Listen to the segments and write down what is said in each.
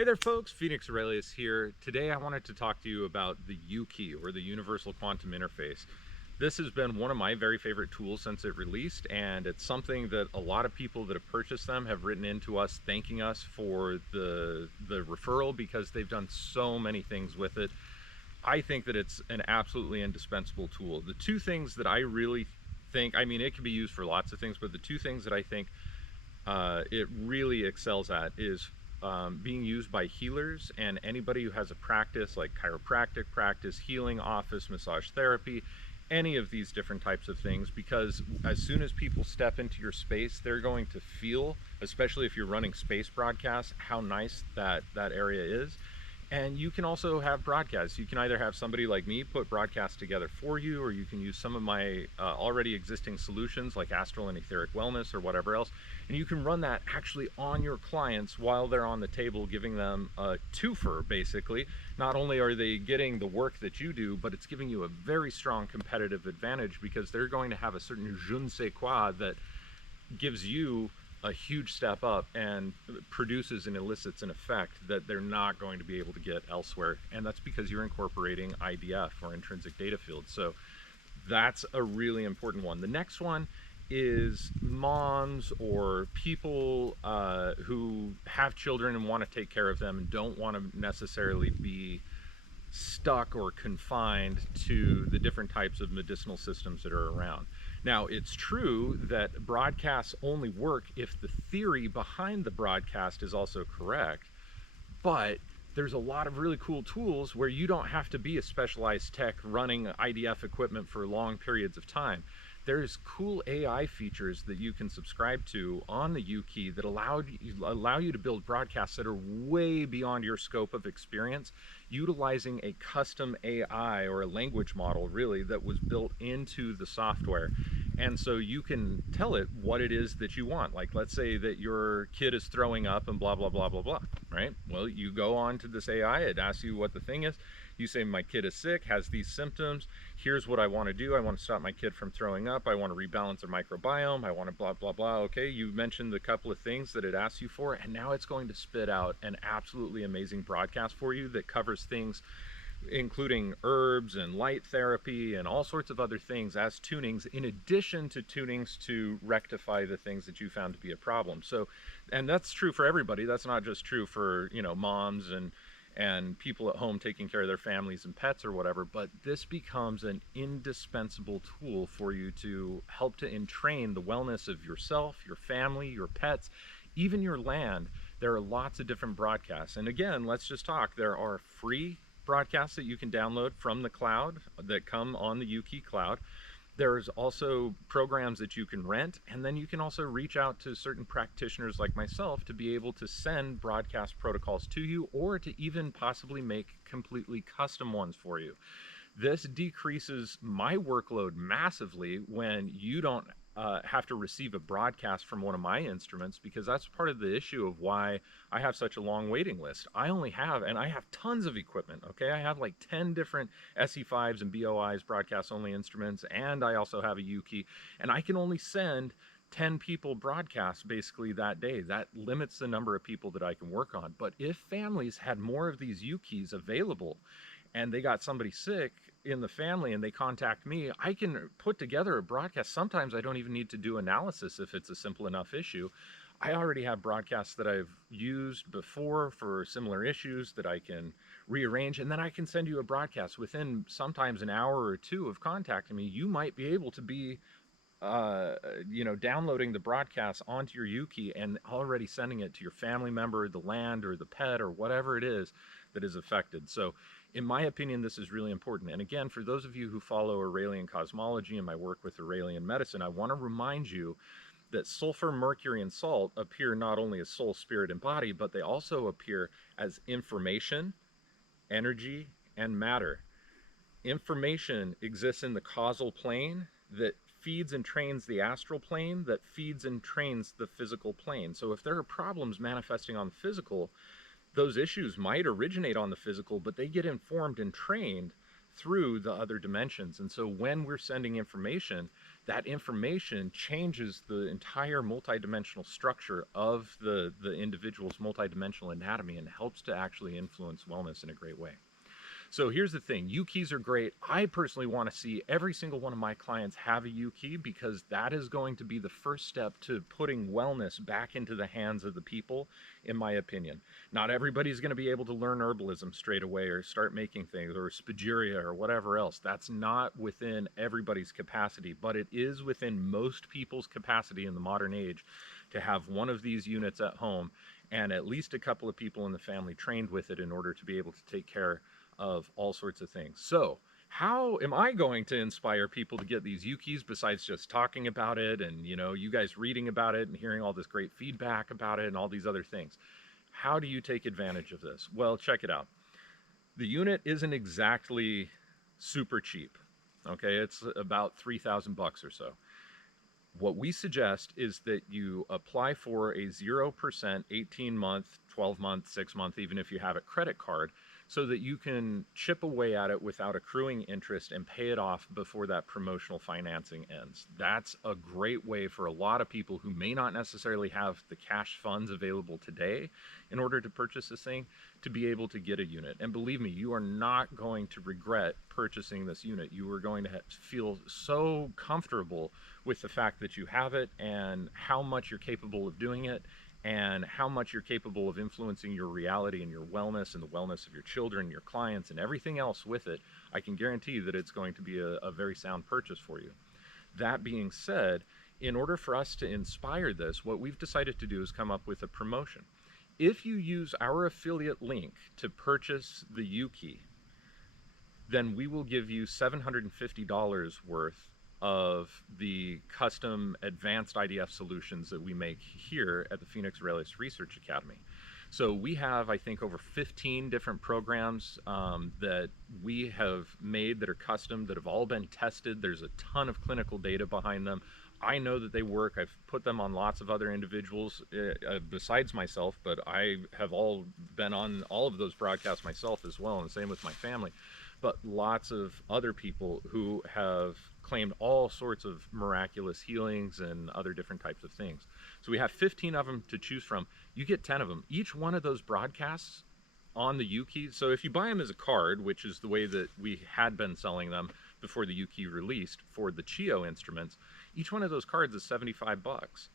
Hey there folks, Phoenix Aurelius here. Today I wanted to talk to you about the U-key, or the Universal Quantum Interface. This has been one of my very favorite tools since it released, and it's something that a lot of people that have purchased them have written into us thanking us for the referral, because they've done so many things with it. I think that it's an absolutely indispensable tool. The two things that I really think, I mean, it can be used for lots of things, but the two things that I think it really excels at is being used by healers and anybody who has a practice like chiropractic practice, healing office, massage therapy, any of these different types of things, because as soon as people step into your space, they're going to feel, especially if you're running space broadcasts, how nice that area is. And you can also have broadcasts. You can either have somebody like me put broadcasts together for you, or you can use some of my already existing solutions like astral and etheric wellness or whatever else. And you can run that actually on your clients while they're on the table, giving them a twofer, basically. Not only are they getting the work that you do, but it's giving you a very strong competitive advantage, because they're going to have a certain je ne sais quoi that gives you a huge step up and produces and elicits an effect that they're not going to be able to get elsewhere. And that's because you're incorporating IDF, or intrinsic data fields. So that's a really important one. The next one is moms or people who have children and want to take care of them and don't want to necessarily be stuck or confined to the different types of medicinal systems that are around. Now, it's true that broadcasts only work if the theory behind the broadcast is also correct, but there's a lot of really cool tools where you don't have to be a specialized tech running IDF equipment for long periods of time. There's cool AI features that you can subscribe to on the U-key that allow you to build broadcasts that are way beyond your scope of experience, utilizing a custom AI, or a language model really, that was built into the software. And so you can tell it what it is that you want. Like, let's say that your kid is throwing up and blah, blah, blah, blah, blah, right? Well, you go on to this AI, it asks you what the thing is. You say, my kid is sick, has these symptoms. Here's what I want to do. I want to stop my kid from throwing up. I want to rebalance their microbiome. I want to blah, blah, blah. Okay, you mentioned the couple of things that it asks you for, and now it's going to spit out an absolutely amazing broadcast for you that covers things including herbs and light therapy and all sorts of other things as tunings, in addition to tunings to rectify the things that you found to be a problem. So, and that's true for everybody. That's not just true for, you know, moms and people at home taking care of their families and pets or whatever, but this becomes an indispensable tool for you to help to entrain the wellness of yourself, your family, your pets, even your land. There are lots of different broadcasts. And again, let's just talk. There are free broadcasts that you can download from the cloud that come on the U-key cloud. There's also programs that you can rent, and then you can also reach out to certain practitioners like myself to be able to send broadcast protocols to you, or to even possibly make completely custom ones for you. This decreases my workload massively when you don't have to receive a broadcast from one of my instruments, because that's part of the issue of why I have such a long waiting list. I only have, and I have tons of equipment, okay? I have like 10 different SE5s and BOIs, broadcast only instruments, and I also have a U-key, and I can only send 10 people broadcasts basically that day. That limits the number of people that I can work on. But if families had more of these U-keys available, and they got somebody sick in the family and they contact me, I can put together a broadcast. Sometimes I don't even need to do analysis if it's a simple enough issue. I already have broadcasts that I've used before for similar issues that I can rearrange, and then I can send you a broadcast within sometimes an hour or two of contacting me. You might be able to be you know, downloading the broadcast onto your U-key and already sending it to your family member, the land, or the pet, or whatever it is that is affected. So in my opinion, this is really important. And again, for those of you who follow Aurelian cosmology and my work with Aurelian medicine, I want to remind you that sulfur, mercury, and salt appear not only as soul, spirit, and body, but they also appear as information, energy, and matter. Information exists in the causal plane that feeds and trains the astral plane, that feeds and trains the physical plane. So if there are problems manifesting on the physical, those issues might originate on the physical, but they get informed and trained through the other dimensions. And so when we're sending information, that information changes the entire multidimensional structure of the individual's multidimensional anatomy and helps to actually influence wellness in a great way. So here's the thing, U-keys are great. I personally want to see every single one of my clients have a U-key, because that is going to be the first step to putting wellness back into the hands of the people, in my opinion. Not everybody's going to be able to learn herbalism straight away or start making things, or spagyria or whatever else. That's not within everybody's capacity, but it is within most people's capacity in the modern age to have one of these units at home and at least a couple of people in the family trained with it in order to be able to take care of all sorts of things. So how am I going to inspire people to get these U-keys besides just talking about it and, you know, you guys reading about it and hearing all this great feedback about it and all these other things? How do you take advantage of this? Well, check it out. The unit isn't exactly super cheap. Okay, it's about 3,000 bucks or so. What we suggest is that you apply for a 0%, 18-month, 12-month, 6-month, even if you have a credit card, so that you can chip away at it without accruing interest and pay it off before that promotional financing ends. That's a great way for a lot of people who may not necessarily have the cash funds available today in order to purchase this thing to be able to get a unit. And believe me, you are not going to regret purchasing this unit. You are going to feel so comfortable with the fact that you have it and how much you're capable of doing it, and how much you're capable of influencing your reality and your wellness and the wellness of your children, your clients, and everything else with it. I can guarantee that it's going to be a very sound purchase for you. That being said, in order for us to inspire this, what we've decided to do is come up with a promotion. If you use our affiliate link to purchase the U-key, then we will give you $750 worth of the custom advanced IDF solutions that we make here at the Phoenix Aurelius Research Academy. So we have, I think, over 15 different programs that we have made that are custom, that have all been tested. There's a ton of clinical data behind them. I know that they work. I've put them on lots of other individuals besides myself, but I have all been on all of those broadcasts myself as well, and the same with my family. But lots of other people who have claimed all sorts of miraculous healings and other different types of things. So we have 15 of them to choose from. You get 10 of them. Each one of those broadcasts on the U-key, so if you buy them as a card, which is the way that we had been selling them before the U-key released for the CHIO instruments, each one of those cards is 75 bucks.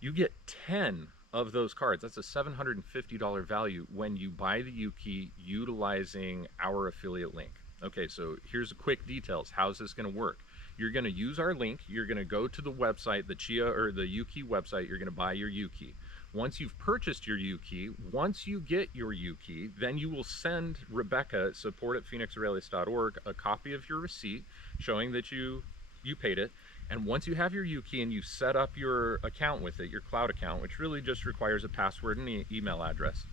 You get 10 of those cards. That's a $750 value when you buy the U-key utilizing our affiliate link. Okay, so here's the quick details. How's this going to work? You're going to use our link. You're going to go to the website, the CHIO or the U-key website. You're going to buy your U-key. Once you've purchased your U-key, once you get your U-key, then you will send Rebecca at support@phoenixaurelius.org a copy of your receipt showing that you paid it. And once you have your U-key and you set up your account with it, your cloud account, which really just requires a password and email address,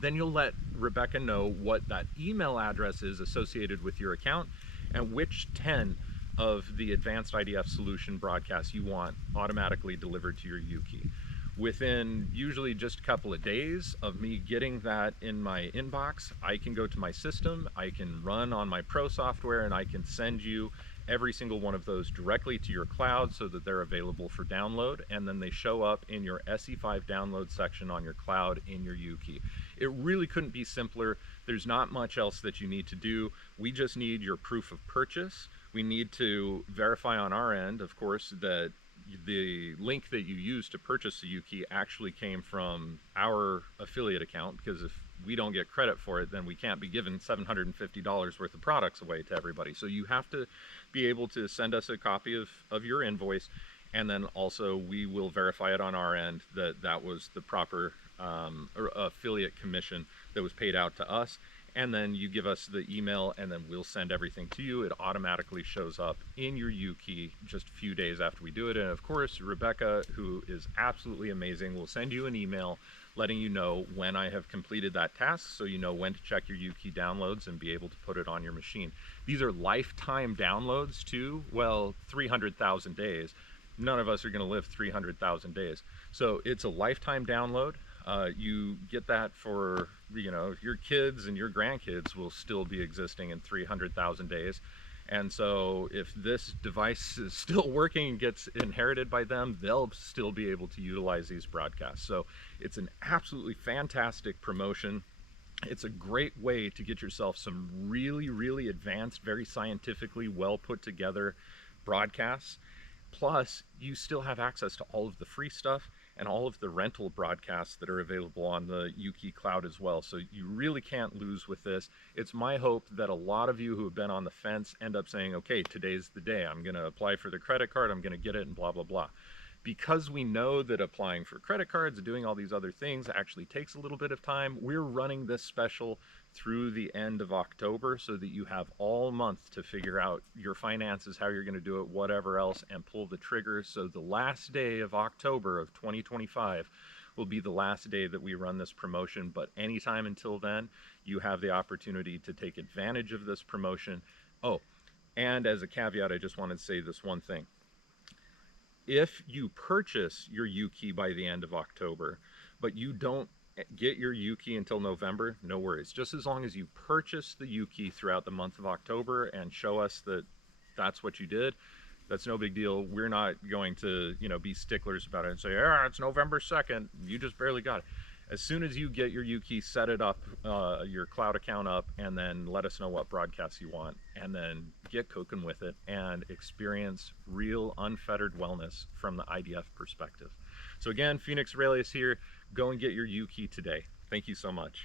then you'll let Rebecca know what that email address is associated with your account and which 10 of the Advanced IDF solution broadcasts you want automatically delivered to your U-key. Within usually just a couple of days of me getting that in my inbox, I can go to my system, I can run on my pro software, and I can send you every single one of those directly to your cloud so that they're available for download, and then they show up in your SE5 download section on your cloud in your U-key. It really couldn't be simpler. There's not much else that you need to do. We just need your proof of purchase. We need to verify on our end, of course, that the link that you used to purchase the U-key actually came from our affiliate account, because if we don't get credit for it, then we can't be giving $750 worth of products away to everybody. So you have to be able to send us a copy of your invoice, and then also we will verify it on our end that that was the proper affiliate commission that was paid out to us. And then you give us the email, and then we'll send everything to you. It automatically shows up in your U-key just a few days after we do it. And of course, Rebecca, who is absolutely amazing, will send you an email letting you know when I have completed that task, so you know when to check your U-key downloads and be able to put it on your machine. These are lifetime downloads too. Well, 300,000 days. None of us are going to live 300,000 days. So it's a lifetime download. You get that for, you know, your kids, and your grandkids will still be existing in 300,000 days. And so if this device is still working and gets inherited by them, they'll still be able to utilize these broadcasts. So it's an absolutely fantastic promotion. It's a great way to get yourself some really, really advanced, very scientifically well put together broadcasts. Plus, you still have access to all of the free stuff and all of the rental broadcasts that are available on the Yuki Cloud as well. So you really can't lose with this. It's my hope that a lot of you who have been on the fence end up saying, okay, today's the day. I'm going to apply for the credit card. I'm going to get it, and blah, blah, blah. Because we know that applying for credit cards and doing all these other things actually takes a little bit of time, we're running this special through the end of October so that you have all month to figure out your finances, how you're going to do it, whatever else, and pull the trigger. So the last day of October of 2025 will be the last day that we run this promotion, but anytime until then, you have the opportunity to take advantage of this promotion. Oh, and as a caveat, I just wanted to say this one thing. If you purchase your Yuki by the end of October, but you don't get your Yuki until November, no worries. Just as long as you purchase the Yuki throughout the month of October and show us that that's what you did, that's no big deal. We're not going to, you know, be sticklers about it and say, yeah, it's November 2nd, you just barely got it. As soon as you get your Yuki, set it up, your cloud account up, and then let us know what broadcasts you want, and then get cooking with it and experience real unfettered wellness from the IDF perspective. So again, Phoenix Aurelius here. Go and get your Yuki today. Thank you so much.